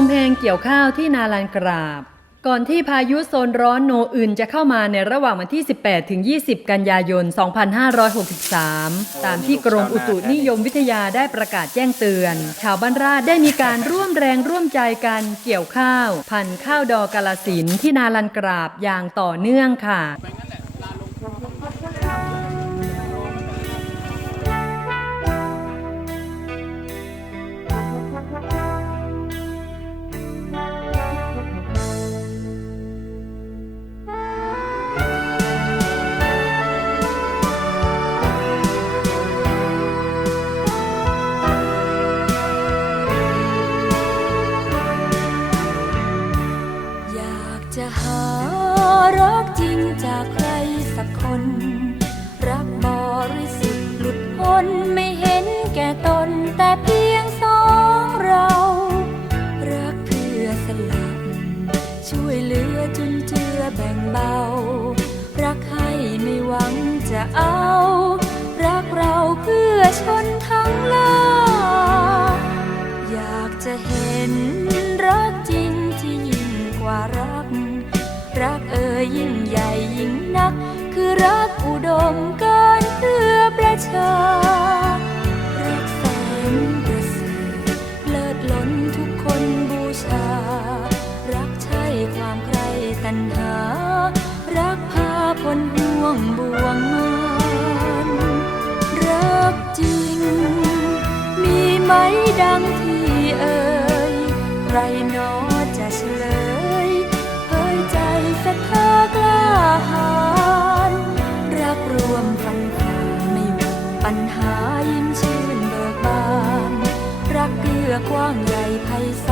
มเพงเกี่ยวข้าวที่นาลันกราบ ก่อนที่พายุโซนร้อนโนอื่นจะเข้ามาในระหว่างวันที่ 18 ถึง 20 กันยายน 2563 ตามที่กรมอุตุนิยมวิทยาได้ประกาศแจ้งเตือน ชาวบ้านราชได้มีการร่วมแรงร่วมใจกันเกี่ยวข้าว พันข้าวดอกาลสินที่นาลันกราบอย่างต่อเนื่องค่ะ จะหารักจริงจากใครสักคน รักบริสุทธิ์หลุดพ้นไม่เห็นแก่ตนแต่เพียงสองเรา รักเพื่อสลับ ช่วยเหลือจุนเจือแบ่งเบา รักให้ไม่หวังจะเอา รักเราเพื่อชนทั้งโลกอยากจะเห็นรักจริงที่ยิ่งกว่า ยยิ่งใหญ่ยิ่งนัก คือรักอุดมกินเพื่อประชา รักแสนประเสริฐเลิศล้นทุกคนบูชา รักใช่ความใครตัณหา รักพาพ้นห่วงบ่วงมารรักจริง มีไหมดังที่เอ่ยใครหนอ หาร รักรวมฟันฝ่าไม่หวั่นปัญหายิ้มชื่นเบิกบาน รักเกื้อกว้างใหญ่ไพศาล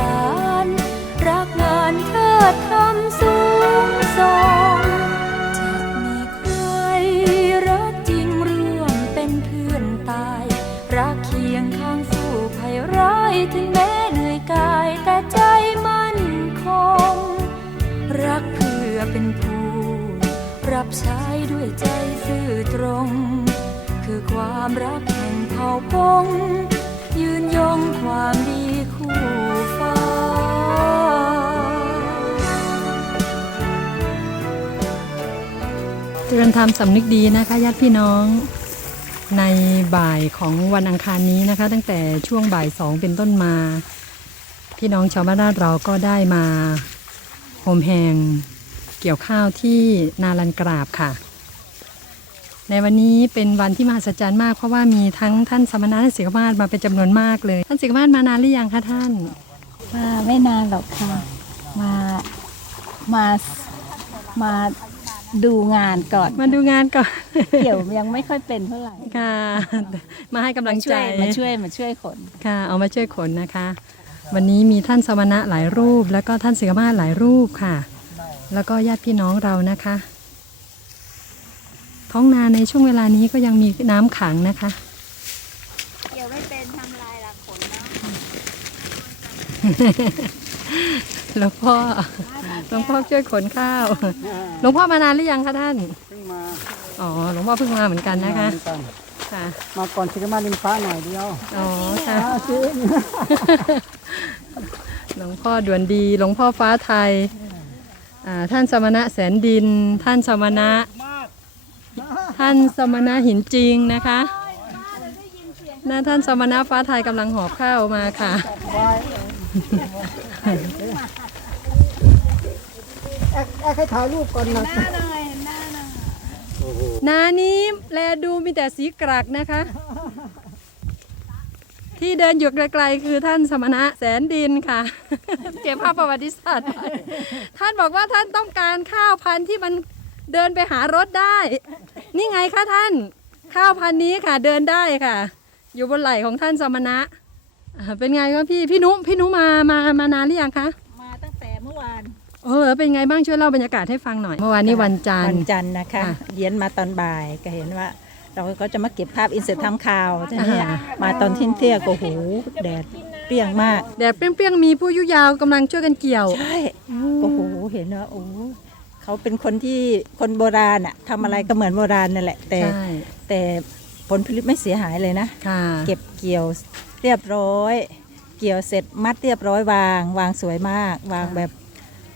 รับใช้ด้วยใจซื่อตรง คือความรักแห่งเผ่าพง ยืนยงความดีคู่ฟ้าเตือนทำสำนึกดีนะคะญาติพี่น้องในบ่ายของวันอังคารนี้นะคะ ตั้งแต่ช่วงบ่ายสองเป็นต้นมา พี่น้องชาวบ้านราชเราก็ได้มาโฮมแหง เกี่ยวข้าวที่นาลันกราบค่ะ ในวันนี้เป็นวันที่มหัศจรรย์มากเพราะว่ามีทั้งท่านสมณะและศิกมาศมาเป็นจำนวนมากเลย ท่านศิกมาศมานานหรือยังคะท่าน มาไม่นานหรอกค่ะ มามามาดูงานก่อน มาดูงานก่อน เกี่ยวยังไม่ค่อยเป็นเท่าไหร่ค่ะ มาให้กำลังช่ใจวยมาช่วยมาช่วยขนค่ะ เอามาช่วยขนนะคะ วันนี้มีท่านสมณะหลายรูป แล้วก็ท่านศิกมาศหลายรูปค่ะ แล้วก็ญาติพี่น้องเรานะคะ ท้องนาในช่วงเวลานี้ก็ยังมีน้ำขังนะคะเกี่ยวไม่เป็นทำลายหลักขนนะหลวงพ่อหลวงพ่อช่วยขนข้าวหลวงพ่อมานานหรือยังคะท่านเพิ่งมาอ๋อหลวงพ่อเพิ่งมาเหมือนกันนะคะเหมือกันค่ะมาก่อนชิคมาดินฟ้าหน่อยเดียวอ๋อค่ะอ้าวจริงหลวงพ่อด่วนดีหลวงพ่อฟ้าไทย อ่าท่านสมณะแสนดิน ท่านสมณะ ท่านสมณะหินจริงนะคะน่าท่านสมณะฟ้าไทยกำลังหอบข้าวมาค่ะ แอ๊กแอ๊กให้ถ่ายรูปก่อนนะนานี้แลดูมีแต่สีกรักนะคะ ที่เดินอยู่ไกลๆคือท่านสมณะแสนดินค่ะ เก็บภาพประวัติศาสตร์ไว้ท่านบอกว่าท่านต้องการข้าวพันธุ์ที่มันเดินไปหารถได้ นี่ไงคะท่าน ข้าวพันธุ์นี้ค่ะเดินได้ค่ะ อยู่บนไหล่ของท่านสมณะอ่าเป็นไงคะพี่พี่นุพี่นุมามามานานหรือยังคะมาตั้งแต่เมื่อวานเออเป็นไงบ้างช่วยเล่าบรรยากาศให้ฟังหน่อย เมื่อวานนี้วันจันทวันร์ จันทร์นะคะ ค่ะ เย็นมาตอนบ่ายก็เห็นว่า เราก็จะมาเก็บภาพอินเสิร์ตทำข่าวทีนี้อ่ามาตอนเที่ยงเที่ยงก็โอ้โหแดดเปรี้ยงมาก แดดเปรี้ยงๆ มีผู้อายุยาวกำลังช่วยกันเกี่ยว ใช่โอ้โหเห็นว่าโอ้เขาเป็นคนที่คนโบราณอะทำอะไรก็เหมือนโบราณนั่นแหละ แต่ใช่แต่ผลผลิตไม่เสียหายเลยนะค่ะเก็บเกี่ยวเรียบร้อย เกี่ยวเสร็จมัดเรียบร้อยวาง วางสวยมาก วางแบบ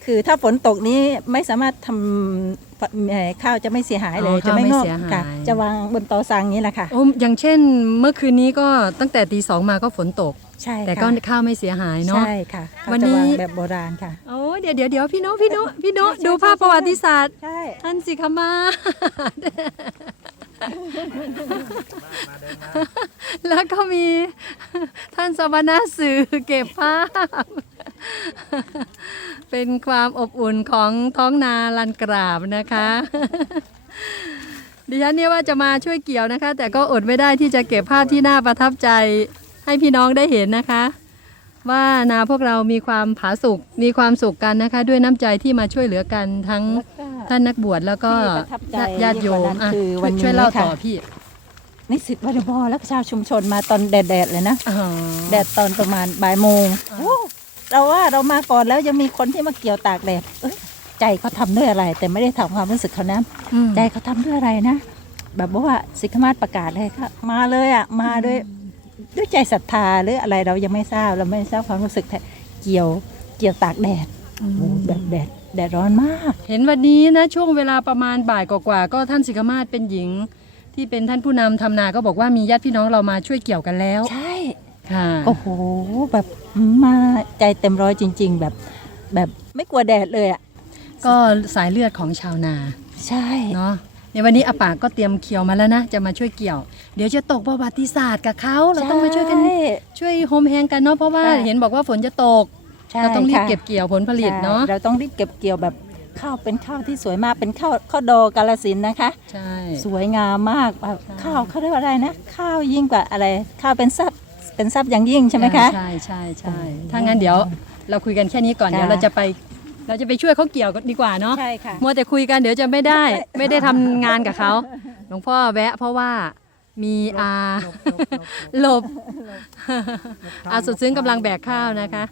คือถ้าฝนตกนี้ไม่สามารถทำเอ่อข้าวจะไม่เสียหายเลยอ๋อจะไม่งอกข้าวไม่เสียหายค่ะ จะวางบนโตอสังนี้แหละค่ะโอ้อย่างเช่น เมื่อคืนนี้ก็ตั้งแต่ตีสองมาก็ฝนตกใช่แต่ก็ค่ะข้าวไม่เสียหายเนาะใช่ค่ะเขาวันจะนี้วางแบบโบราณค่ะโอ้เดี๋ยวเดี๋ยวเดี๋ยวพี่โนพี่โนพี่โนดูภาพประวัติศาสตร์ใช่ท่านสิคะมาศแล้วก็มีท่านสมณสื่อเก็บภาพ เป็นความอบอุ่นของท้องนาลันกราบนะคะ ดิฉันเนี่ยว่าจะมาช่วยเกี่ยวนะคะ แต่ก็อดไม่ได้ที่จะเก็บภาพที่น่าประทับใจให้พี่น้องได้เห็นนะคะ ว่านาพวกเรามีความผาสุกมีความสุขกันนะคะ ด้วยน้ำใจที่มาช่วยเหลือกันทั้งแล้วก็ท่านนักบวชแล้วก็ที่ประทับใจญาติโยมยิ่งกว่านั้นอะคือวันนี้ช่วยเล่าต่อค่ะพี่นิสิตวอลเลย์บอลและชาวชุมชนมาตอนแดดๆเลยนะอ๋อแดดตอนประมาณบ่ายโมงโอ้ เราว่าเรามาก่อนแล้วยังมีคนที่มาเกี่ยวตากแดดเอ้ยใจเขาทำด้วยอะไร แต่ไม่ได้ถามความรู้สึกเขานะอืมใจเขาทำด้วยอะไรนะ แบบว่าสิกขมาศประกาศเลยค่ะมาเลยอะมาด้วยด้วยใจศรัทธาหรืออะไรเรายังไม่ทราบเราไม่ทราบความรู้สึกแต่เกี่ยวเกี่ยวตากแดดโอ้โหแบบแดดแดดร้อนมาก เห็นวันนี้นะช่วงเวลาประมาณบ่ายกว่าๆก็ท่านสิกขามาศเป็นหญิง ที่เป็นท่านผู้นำทำนาก็บอกว่ามีญาติพี่น้องเรามาช่วยเกี่ยวกันแล้ว ใช่ ค่ะโอ้โหแบบมาใจเต็มร้อยจริง ๆ แบบแบบไม่กลัวแดดเลยอะก็สายเลือดของชาวนา ใช่เนาะในวันนี้อาปากก็เตรียมเคียวมาแล้วนะ จะมาช่วยเกี่ยว เดี๋ยวจะตกประวัติศาสตร์กับเขาเราต้องมาช่วยกันใช่ช่วยโฮมแฮงกันเนาะเพราะว่าใช่เห็นบอกว่าฝนจะตกใช่เราต้องรีบค่ะเก็บเกี่ยวผลผลิตเนาะใช่เราต้องรีบเก็บเกี่ยวแบบข้าวเป็นข้าวที่สวยมากเป็นข้าวข้าวดอกาลสินธุ์นะคะใช่สวยงามมากแบบข้าวเขาเรียกว่าอะไรนะ ข้าวยิ่งกว่าอะไร ข้าวเป็นทรัพย์ เป็นทรัพย์อย่างยิ่งใช่ไหมคะ ใช่ใช่ใช่ถ้างั้นเดี๋ยวเราคุยกันแค่นี้ก่อนค่ะเดี๋ยวเราจะไป เราจะไปช่วยเขาเกี่ยวกันดีกว่าเนาะใช่ค่ะ มัวแต่คุยกันเดี๋ยวจะไม่ได้ไม่ได้ทำงานกับเขาหลวงพ่อแวะเพราะว่ามีอาหลบอาสุดซึ้งกำลังแบกข้าวนะคะ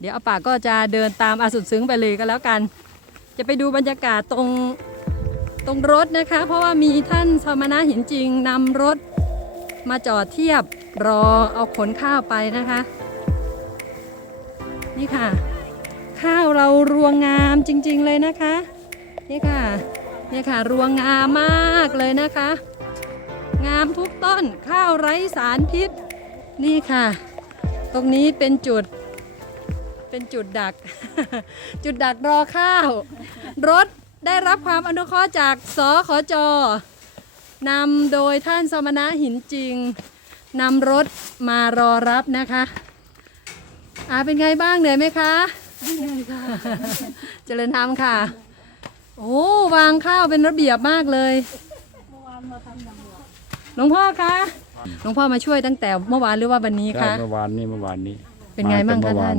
เดี๋ยวอาป่าก็จะเดินตามอาสุดซึ้งไปเลยก็แล้วกัน จะไปดูบรรยากาศตรงตรงรถนะคะ เพราะว่ามีท่านสมณะหินจริงนำรถมาจอดเทียบ รอเอาขนข้าวไปนะคะ นี่ค่ะ ข้าวเรารวงงามจริง ๆ เลยนะคะ นี่ค่ะนี่ค่ะรวงงามมากเลยนะคะ งามทุกต้นข้าวไร้สารพิษ นี่ค่ะ ตรงนี้เป็นจุดเป็นจุดดัก จุดดักรอข้าว รถได้รับความอนุเคราะห์จากสขจนำโดยท่านสมณะหินจริง นำรถมารอรับนะคะอาเป็นไงบ้างเหนื่อยไหมคะเจริญธรรมค่ะ โอ้วางข้าวเป็นระเบียบมากเลยหลวงพ่อคะหลวงพ่อมาช่วยตั้งแต่เมื่อวานหรือว่าวันนี้ใช่คะเมื่อวานนี้เมื่อวานนี้ เป็นไงบ้างมคะแต่เมื่อวท่าน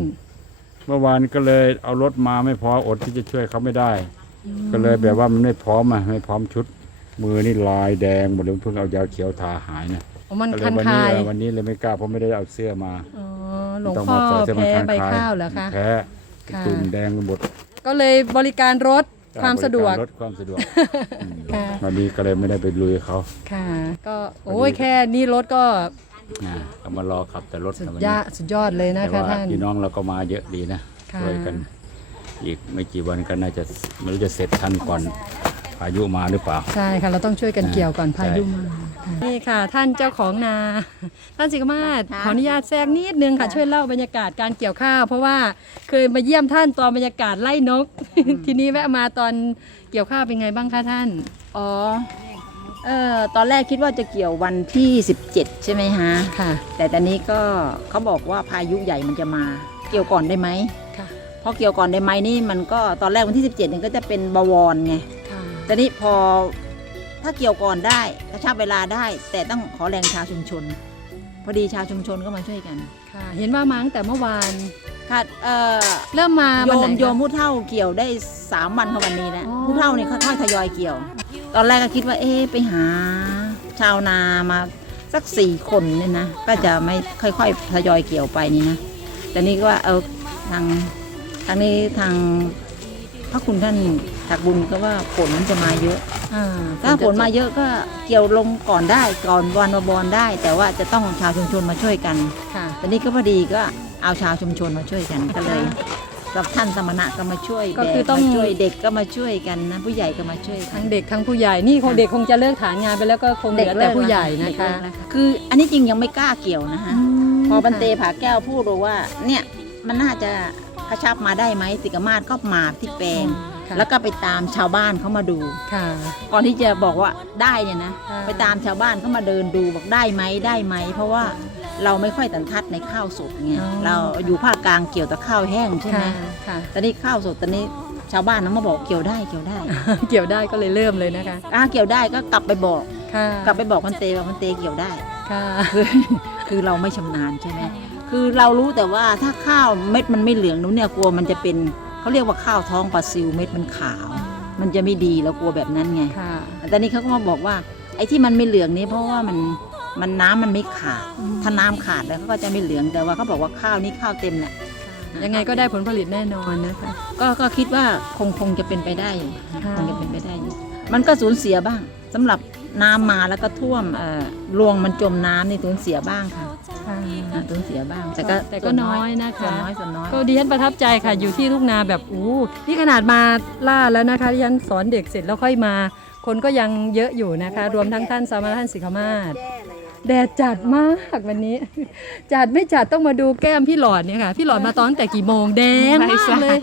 เมื่อวานก็เลยเอารถมาไม่พออดที่จะช่วยเขาไม่ได้ ก็เลยแบบว่ามันไม่พร้อมอะไม่พร้อมชุด มือนี่ลายแดงหมดเลยเพิ่งเอายาเขียวทาหายนะโอ้ มันก็เลคัยนวัคายเออวันนี้เลยไม่กล้าเพราะไม่ได้เอาเสื้อมาอ๋อหลวงต้องพ่อมาใส่เสื้อมันแพ้คันใบคายข้าวเหรอคะ แพ้ค่ะ ตุ่มแดงไปหมดก็เลยบริการรถความสะดวกลดความสะดวกอืมค่ะ วันนี้ก็เลยไม่ได้ไปลุยเขา ค่ะ ก็โอ้ยแค่นี้รถก็อ่าเขามารอขับแต่รถสุดวันยนี้อดสุดยอดเลยนะแต่คะว่าท่าน พี่น้องเราก็มาเยอะดีนะค่ะ ช่วยกัน อีกไม่กี่วันก็น่าจะไม่รู้จะเสร็จทันก่อน พายุมาหรือเปล่า ใช่ค่ะเราต้องช่วยกันเกี่ยวก่อนใช่พายุมาค่ะนี่ค่ะ ท่านเจ้าของนา ท่านสิกมาศขออนุญาตแทรกนิดนึงค่ะช่วยเล่าบรรยากาศการเกี่ยวข้าว เพราะว่าเคยมาเยี่ยมท่านตอนบรรยากาศไล่นก ทีนี้แวะมาตอนเกี่ยวข้าวเป็นไงบ้างคะท่าน อ๋อเออตอนแรกคิดว่าจะเกี่ยววันที่ 17 ใช่ไหมฮะค่ะ แต่ตอนนี้ก็เขาบอกว่าพายุใหญ่มันจะมา เกี่ยวก่อนได้ไหมค่ะพอเกี่ยวก่อนได้ไหมนี่มันก็ตอนแรกวันที่ 17เนี่ยก็จะเป็นบวรไงค่ะ แต่นี้พอถ้าเกี่ยวก่อนได้กระชับเวลาได้ แต่ต้องขอแรงชาวชุมชน พอดีชาวชุมชนก็มาช่วยกันค่ะ เห็นว่ามาตั้งแต่เมื่อวานค่ะเอ่อเริ่มมาโยวันไหนมคะ โยมผู้เฒ่าเกี่ยวได้สามวันของวันนี้แล้วอ๋อ ผู้เฒ่านี่ค่อยๆทยอยเกี่ยว ตอนแรกก็คิดว่าเอ๊ะไปหา ชาวนามาสักสี่คนเนี่ยนะก็จะไม่ค่อยๆทยอยเกี่ยวไปนี่นะแต่นี่ก็ว่าเออทางทางนี้ทางพระคุณท่าน ถักบุญก็ว่าฝนมันจะมาเยอะอ่าถ้าฝนมาเยอะก็เกี่ยวลงก่อนได้ก่อนวันวบอลได้ แต่ว่าจะต้องชาวชุมชนมาช่วยกันค่ะแต่นี่ก็พอดีก็เอาชาวชุมชนมาช่วยกันก็เลยกับท่านสมณะก็มาช่วยก็คือแบต้องมาช่วยเด็กก็มาช่วยกันนะผู้ใหญ่ก็มาช่วยกันทั้งเด็กทั้งผู้ใหญ่นี่คงเด็กคงจะเลิกฐานงานไปแล้วก็คงเหลือแต่ผู้ใหญ่นะเด็กคะเลิกแล้วคืออันนี้จริงยังไม่กล้าเกี่ยวนะคะพอบันเตผาแก้วพูดบอกว่าเนี่ยมันน่าจะกระชับมาได้ไหมสิกามาศก็มาที่แปลงค่ะ แล้วก็ไปตามชาวบ้านเขามาดู ค่ะ ก่อนที่จะบอกว่าได้เนี่ยนะ ค่ะ ไปตามชาวบ้านเขามาเดินดูบอกได้ไหมได้ไหม เพราะว่าเราไม่ค่อยตันทัดในข้าวสดไงเราอยู่ภาคกลางเกี่ยวแต่ข้าวแห้งใช่ไหมค่ะค่ะ ตอนนี้ข้าวสดตอนนี้ชาวบ้านเขามาบอกเกี่ยวได้เกี่ยวได้เกี่ยวได้ก็เลยเริ่มเลยนะคะ อ่าเกี่ยวได้ก็กลับไปบอก ค่ะกลับไปบอกพันเตว่าพันเตเกี่ยวได้ ค่ะ คือคือเราไม่ชำนาญใช่ไหมคือเรารู้แต่ว่าถ้าข้าวเม็ดมันไม่เหลืองนู้นเนี่ยกลัวมันจะเป็น เขาเรียกว่าข้าวท้องปลาซิวเม็ดมันขาว มันจะไม่ดีเรากลัวแบบนั้นไงค่ะ แต่นี้เขาก็มาบอกว่าไอ้ที่มันไม่เหลืองนี้เพราะว่ามันมันน้ำมันไม่ขาดถ้าน้ำขาดแล้วเขาก็จะไม่เหลืองแต่ว่าเขาบอกว่าข้าวนี้ข้าวเต็มเนี่ยยังไงก็ได้ผลผลิตแน่นอนนะคะ ก็ก็คิดว่าคงคงจะเป็นไปได้อยู่ค่ะ คงจะเป็นไปได้อยู่มันก็สูญเสียบ้างสำหรับน้ำมาแล้วก็ท่วมเอ่อรวงมันจมน้ำนี่สูญเสียบ้างค่ะ ค่ะอ่าสูญเสียบ้างแต่ก็แต่ก็ส่วน้อยนะคะ ส่วนน้อยส่วนน้อยก็ดิฉันประทับใจค่ะ อยู่ที่ทุ่งนาแบบอู้นี่ขนาดมาล่าแล้วนะคะดิฉันสอนเด็กเสร็จแล้วค่อยมา คนก็ยังเยอะอยู่นะคะ รวมทั้งท่านสามท่านสิกขมาศแดดจัดมากวันนี้ จัดไม่จัดต้องมาดูแก้มพี่หลอดเนี่ยค่ะ พี่หลอดมาตอนแต่กี่โมงแดงมากเลย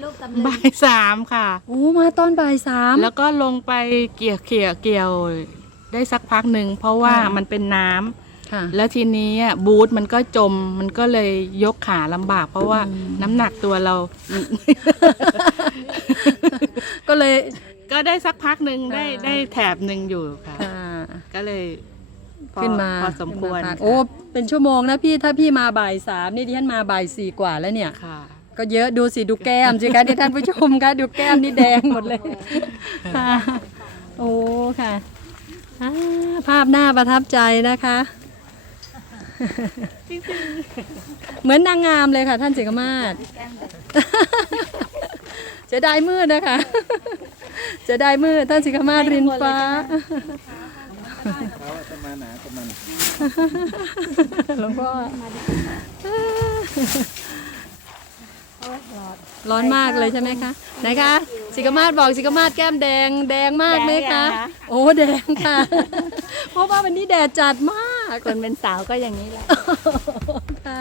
บ่ายสามค่ะโอ้มาตอนบ่ายสามแล้วก็ลงไปเกี่ยวเกี่ยวเกี่ยวได้สักพักหนึ่งเพราะว่าค่ะมันเป็นน้ำ ค่ะ แล้วทีนี้อะบูธมันก็จมมันก็เลยยกขาลำบาก เพราะว่าน้ำหนักตัวเรา ก็เลยก็ได้สักพักหนึ่งได้ค่ะได้แถบหนึ่งอยู่ค่ะ ค่ะก็เลยพอขึ้นมาพอสมควรขึ้นมาพักโอ้เป็นชั่วโมงนะพี่ถ้าพี่มาบ่ายสามนี่ดิฉันมาบ่ายสี่กว่าแล้วเนี่ย ค่ะ ก็เยอะดูสิดูแก้มสิคะที่ท่านผู้ชมคะดูแก้มนี่แดงหมดเลยค่ะโอ้ค่ะอ่าภาพหน้าประทับใจนะคะ เหมือนนางงามเลยค่ะ ท่านสิงห์มาศจะได้มืดนะคะ จะได้มืดท่านสิงห์มาศรินฟ้าหลวงพ่อร้อนมากเลยใช่ไหมคะไหนคะสิกามาศบอกสิกามาศแก้มแดงแดงมากไหมคะ โอ้แดงค่ะ เพราะว่าวันนี้แดดจัดมาก คนเป็นสาวก็อย่างนี้แหละค่ะ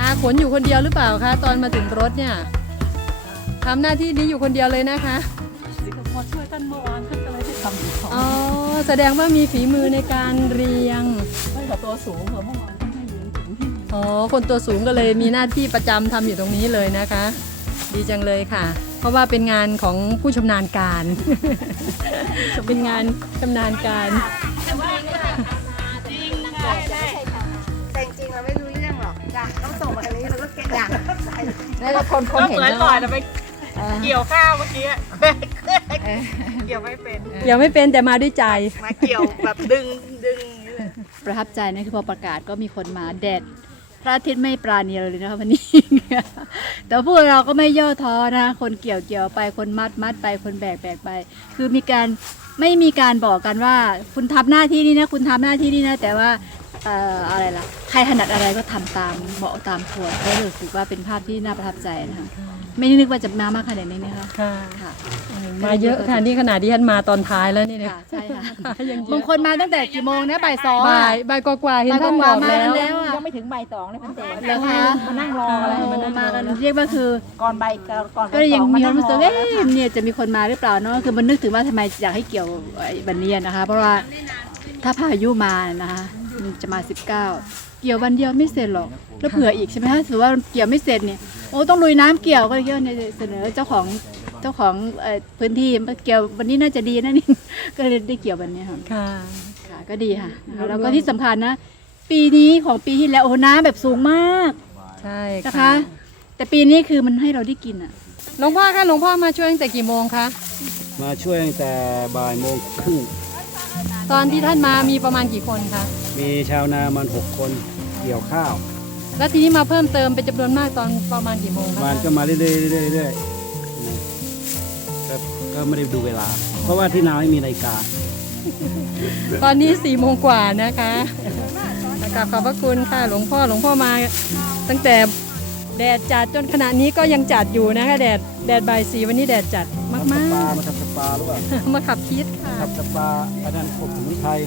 อาขนอยู่คนเดียวหรือเปล่าคะ ตอนมาถึงรถเนี่ยทำหน้าที่นี้อยู่คนเดียวเลยนะคะพอช่วยกันเมื่อวานท่านก็เลยได้ทำอีกของอ๋อแสดงว่ามีฝีมือในการเรียงไม่กับตัวสูงเหรอเมื่อวาน อ๋อ คนตัวสูงก็เลยมีหน้าที่ประจำทำอยู่ตรงนี้เลยนะคะ ดีจังเลยค่ะ เพราะว่าเป็นงานของผู้ชำนาญการ เป็นงานชำนาญการ แต่จริงๆเราไม่รู้เรื่องหรอกจ้ะต้องส่งมาอันนี้เราก็เก็ตจ้ะแล้วคนคนก็เห็เหนมือนแล้วก่อนอะไปเกี่ยวข้าวเมื่อกี้อะเกี่ยวไม่เป็นยังไม่เป็นแต่มาด้วยใจ มาเกี่ยวแบบดึงดึงอย่างนี้เลย ประทับใจนะคือพอประกาศก็มีคนมาแดด พระอาทิตย์ไม่ปราณีเราเลยนะคะวันนี้ แต่พวกเราก็ไม่ย่อท้อนะคนเกี่ยวเกี่ยวไปคนมัดมัดไปคนแบกแบกไป คือมีการไม่มีการบอกกันว่า คุณทำหน้าที่นี่นะ คุณทำหน้าที่นี่นะ แต่ว่า เอ่ออะไรล่ะใครถนัดอะไรก็ทำตามเหมาะตามควรก็รู้สึกว่าเป็นภาพที่น่าประทับใจนะคะไม่ได้นึกว่าจะมามากขนาดนี้นะคะค่ะ ค่ะ มาเยอะค่ะนี่ขนาดที่ฉันมาตอนท้ายแล้วนี่นะค่ะใช่ค่ะ ยังเยบางอะคนมาตั้งแต่กี่โมงนะบ่ายสอง บ่าอะยบ่ายกว่าๆเห็นท่านบอกบ่ายแล้วกว่าๆมาแล้วอะยังไม่ถึงใบายสองเลยพันเตเหรอคะ มานั่งรออะไรมานั่งรอมากันเรียกว่าคือ ก่อนใบก่อนก็เลยยังมีความรู้สึกเอ๊เอ๊ะเนี่ยจะมีคนมาหรือเปล่าเนาะคือมันนึกถึงว่าทำไมอยากให้เกี่ยวไอ้บันเนียนะคะ เพราะว่าถ้าพายุมานะคะ มันจะมา 19 เกี่ยววันเดียวไม่เสร็จหรอก แล้วเผื่ออีกใช่ไหมถ้าถือว่าเกี่ยวไม่เสร็จเนี่ยโอ้ต้องลุยน้ำเกี่ยวก็เลยคิดว่าเนี่ยเสนอเจ้าของเจ้าของเอ่อพื้นที่มาเกี่ยววันนี้น่าจะดีนะนี่ ก็เลยได้เกี่ยววันนี้ค่ะ ค่ะ ค่ะก็ดีค่ะแล้วก็ที่สำคัญนะ ปีนี้ของปีที่แล้วโอ้โหน้ำแบบสูงมากใช่นะคะ แต่ปีนี้คือมันให้เราได้กินอะ หลวงพ่อคะหลวงพ่อมาช่วยตั้งแต่กี่โมงคะมาช่วยตั้งแต่บ่ายโมงครึ่งตอนที่ท่านมามีประมาณกี่คนคะ มีชาวนามันหกคนเกี่ยวข้าว แล้วทีนี้มาเพิ่มเติมเป็นจำนวนมากตอนประมาณกี่โมงคะมันก็มาเรื่อยๆเรื่อยๆเรื่อยก็ไม่ได้ดูเวลา เพราะว่าที่นาไม่มีนาฬิกา ตอนนี้สี่โมงกว่านะคะกราบขอบพระคุณค่ะหลวงพ่อหลวงพ่อมา ตั้งแต่แดดจัดจนขณะนี้ก็ยังจัดอยู่นะคะแดดแดดบ่ายสีวันนี้แดดจัดมากทำสปามาทำสปาหรือเปล่า ๆ มาขับคิดค่ะ ทำสปาอันนั้นผมถึงไทย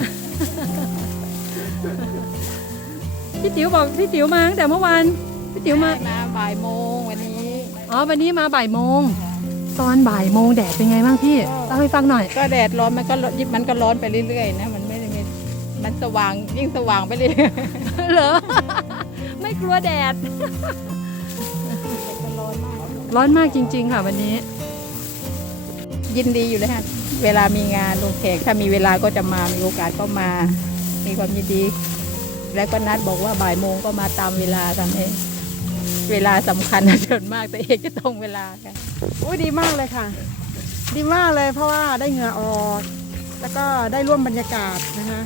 พี่ติ๋วบอกพี่ติ๋วมาตั้งแต่เมื่อวานพี่ติ๋วมา มาบ่ายโมงวันนี้อ๋อวันนี้มาบ่ายโมง ตอนบ่ายโมงแดดเป็นไงบ้างพี่เล่าให้ฟังหน่อย ก็แดดร้อนมันก็ร้อนมันก็ร้อนไปเรื่อยๆนะมันไม่ได้มีมันสว่างยิ่งสว่างไปเรื่อยเหรอ ไม่กลัวแดดร้อนมากจริง ๆ ค่ะ วันนี้ ยินดีอยู่เลยค่ะเวลามีงานลงแขกถ้ามีเวลาก็จะมามีโอกาสก็มา มีความยินดี แล้วก็นัดบอกว่าบ่ายโมงก็มาตามเวลาทำเองเวลาสำคัญนะส่วนมากตัวเองจะตรงเวลาค่ะอุ้ยดีมากเลยค่ะ ดีมากเลยเพราะว่าได้เหงื่อออกแล้วก็ได้ร่วมบรรยากาศนะคะ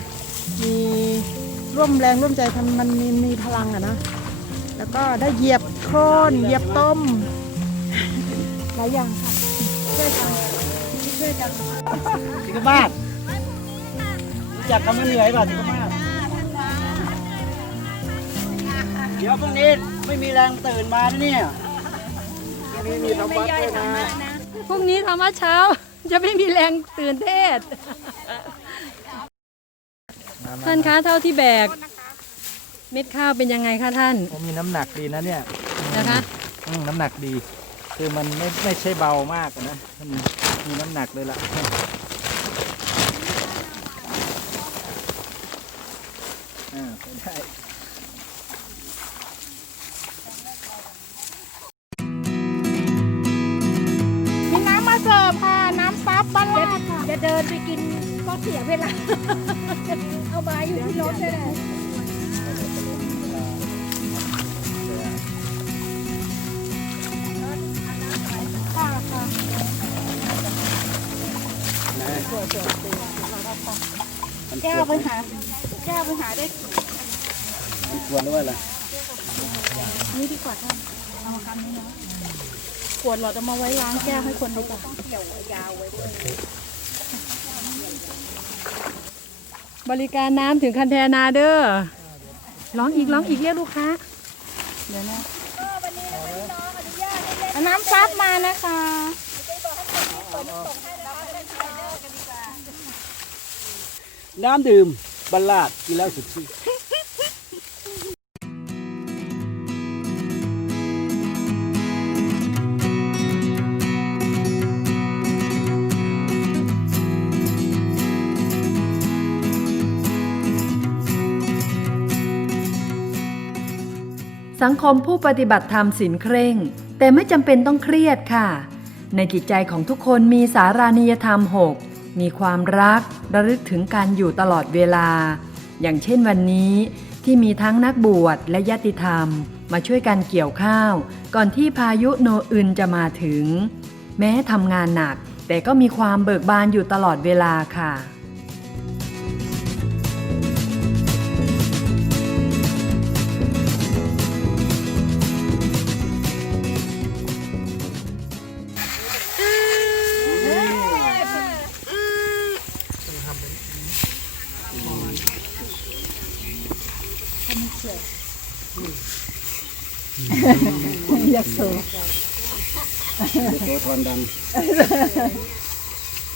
มีร่วมแรงร่วมใจทำมันมีมีพลังอะนะแล้วก็ได้เหยียบโคลนเหยียบต้มหลายอย่างค่ะช่วยกันช่วยกันสิกมาศรู้จักคำว่าเหนื่อยป่ะสิกมาศ เดี๋ยวพรุ่งนี้ไม่มีแรงตื่นมานะเนี่ยพรุ่งนี้มีทำวัดด้วยนะพรุ่งนี้ธรรมะเช้า จะไม่มีแรงตื่นเทศท่านคะเท่าที่แบก เม็ดข้าวเป็นยังไงคะท่านมีน้ำหนักดีนะเนี่ยนะคะอืมน้ำหนักดี คือมันไม่ไม่ใช่เบามากอะนะมันมีน้ำหนักเลยล่ะอ่าไปได้ เดินไปกินก็เสียเวลา เอามาอยู่ที่รถเลยแก้วไปหาแก้วไปหาได้มันควรด้วยล่ะนี่ดีกว่าท่านเอามาคำนี้เนาะขวดหลอดเอามาไว้ล้างแก้วให้คนดีกว่า บริการน้ำถึงคันแทนาเด้อร้องอีกร้องอีกเรียกลูกค้าเอาน้ำซับมานะคะน้ำดื่มบรรลาดกินแล้วสุดที่ สังคมผู้ปฏิบัติธรรมศีลเคร่ง แต่ไม่จำเป็นต้องเครียดค่ะ ในจิตใจของทุกคนมีสารานิยธรรม 6 มีความรักระลึกถึงการอยู่ตลอดเวลา อย่างเช่นวันนี้ที่มีทั้งนักบวชและญาติธรรม มาช่วยกันเกี่ยวข้าว ก่อนที่พายุโนอึนจะมาถึง แม้ทำงานหนัก แต่ก็มีความเบิกบานอยู่ตลอดเวลาค่ะ ดัง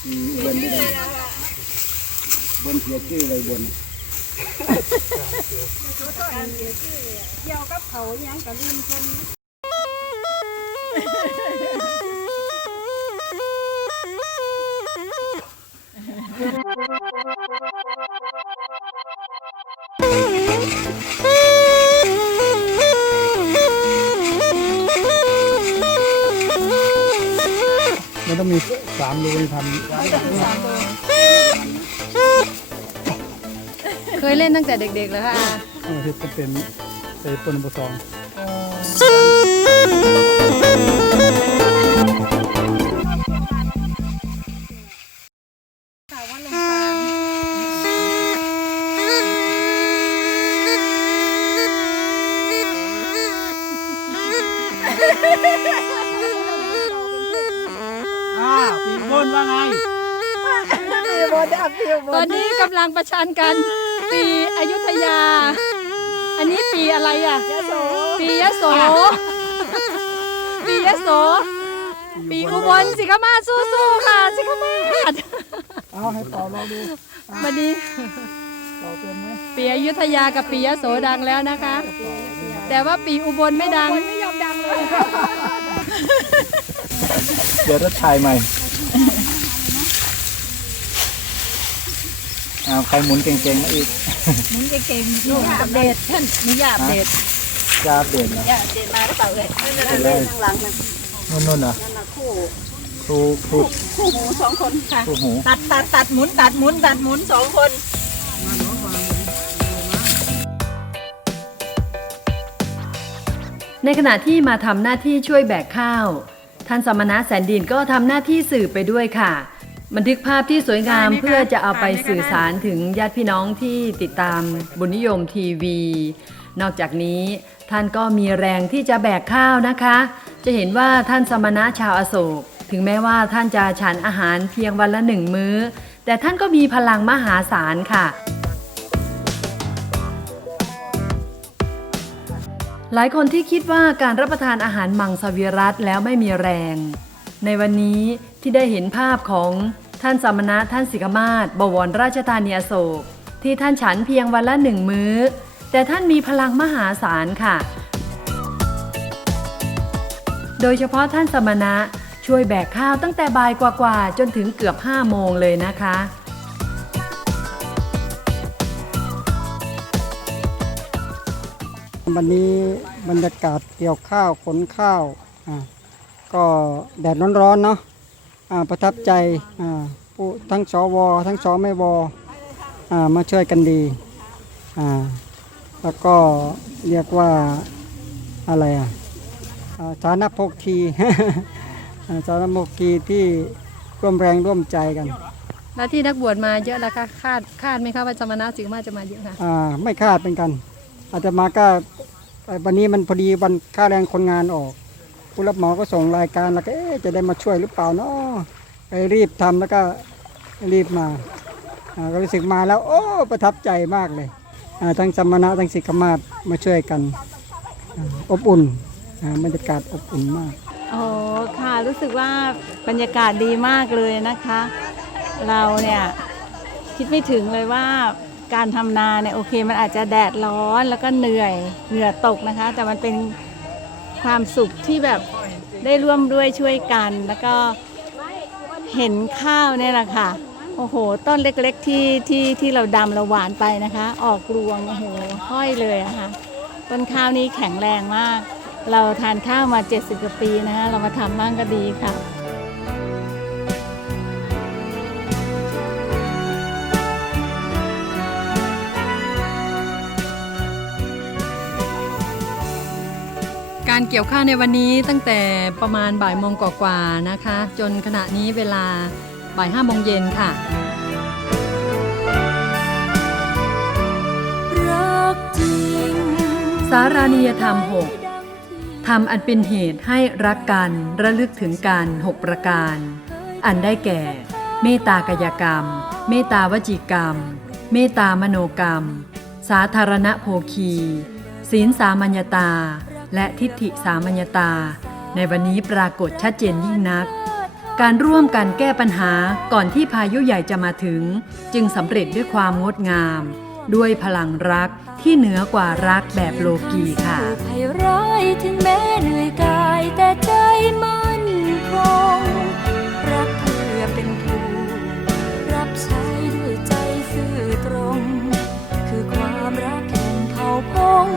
อืมบนไม่ได้บนเสียชื่ออะไรบนมันต้องมี สามรูทำเคยเล่นตั้งแต่เด็กๆแล้วค่ะเออที่เป็นเป็นปนบสองอ้าวปีนก้นว่า กำลังประชันกันปีอยุธยา อันนี้ปีอะไรอะยะโสปียโสปียโสปีอุบลสิขมาศสู้ๆค่ะสิขมาศเอาให้เป่าเราดูวันนี้เป่าเป็นไหมปีอยุธยากับปียโสดังแล้วนะคะ แต่ว่าปีอุบลไม่ดังไม่ยอมดังเลย เดี๋ยวจะถ่ายใหม่ เอาใครหมุนเก่งๆมาอีกมุนเก่งๆลูกอัปเดตท่านมียาอัปเดตยาเปลี่ยนเหรอยาอัปเดตมาหรือเปล่าเอ่ยเป็นไรนู่นนู่นเหรอครูครูคู่หูสองคนค่ะ ครูหูตัดตัดตัดหมุนตัดหมุนตัดหมุนสองคนในขณะที่มาทำหน้าที่ช่วยแบกข้าว ท่านสมณะแสนดินก็ทำหน้าที่สื่อไปด้วยค่ะ บันทึกภาพที่สวยงามเพื่อจะเอาไปสื่อสารถึงญาติพี่น้องที่ติดตามบุญนิยมทีวี นอกจากนี้ท่านก็มีแรงที่จะแบกข้าวนะคะ จะเห็นว่าท่านสมณะชาวอโศก ถึงแม้ว่าท่านจะฉันอาหารเพียงวันละหนึ่งมื้อ แต่ท่านก็มีพลังมหาศาลค่ะ หลายคนที่คิดว่าการรับประทานอาหารมังสวิรัตแล้วไม่มีแรง ในวันนี้ที่ได้เห็นภาพของ ท่านสมณะท่านสิกมาศบวรราชธานีอโศก ที่ท่านฉันเพียงวันละหนึ่งมื้อ แต่ท่านมีพลังมหาศาลค่ะ โดยเฉพาะท่านสมณะช่วยแบกข้าวตั้งแต่บ่ายกว่าๆจนถึงเกือบ5โมงเลยนะคะวันนี้บรรยากาศเกี่ยวข้าวขนข้าว ก็แดดร้อนๆเนาะ ประทับใจอ่าผู้ทั้งสวทั้งสไม่วอ่ามาช่วยกันดีอ่าแล้วก็เรียกว่าอะไรอะอ่าสาธารณโภคีอ่าสาธารณโภคีที่ร่วมแรงร่วมใจกัน แล้วที่นักบวชมาเยอะแล้วคะคาดคาดไหมคะว่าสมณะสิกมาศจะมาเยอะค่ะอ่าไม่คาดเป็นกัน อาตมาก็เอ่อวันนี้มันพอดีวันค่าแรงคนงานออก ผู้รับเหมาก็ส่งรายการแล้วก็จะได้มาช่วยหรือเปล่าเนาะไปรีบทำแล้วก็รีบมาก็รู้สึกมาแล้ว โอ้ประทับใจมากเลยอ่าทั้งสมณะทั้งสิกขมาศมาช่วยกันอบอุ่นบรรยากาศอบอุ่นมากโอ้ค่ะรู้สึกว่าบรรยากาศดีมากเลยนะคะ เราเนี่ยคิดไม่ถึงเลยว่าการทำนาเนี่ยโอเคมันอาจจะแดดร้อนแล้วก็เหนื่อยเหงื่อตกนะคะ แต่มันเป็น ความสุขที่แบบได้ร่วมด้วยช่วยกัน แล้วก็เห็นข้าวเนี่ยแหละค่ะ โอ้โห ต้นเล็กๆที่ที่ที่เราดำเราหวานไปนะคะ ออกรวงโอ้โหห้อยเลยอะค่ะต้นข้าวนี้แข็งแรงมาก เราทานข้าวมา 70กว่าปีนะคะ เรามาทำบ้างก็ดีค่ะ การเกี่ยวข้าวในวันนี้ตั้งแต่ประมาณบ่ายโมงกว่าๆนะคะ จนขณะนี้เวลาบ่ายห้าโมงเย็นค่ะรักจริงสารานิยธรรม6ธรรมอันเป็นเหตุให้รักกันระลึกถึงกัน6ประการ อันได้แก่ เมตตากายกรรม เมตตาวจีกรรม เมตตามโนกรรม สาธารณโภคี ศีลสามัญญตา และทิฏฐิสามัญตา ในวันนี้ปรากฏชัดเจนยิ่งนัก การร่วมกันแก้ปัญหาก่อนที่พายุใหญ่จะมาถึง จึงสำเร็จด้วยความงดงาม ด้วยพลังรักที่เหนือกว่ารักแบบโลกีค่ะให้ร้ายถึงแม้เหนื่อยกายแต่ใจมั่นคงรักเพื่อเป็นผู้รับใช้ด้วยใจซื่อตรง คือความรักแห่งเผ่าพง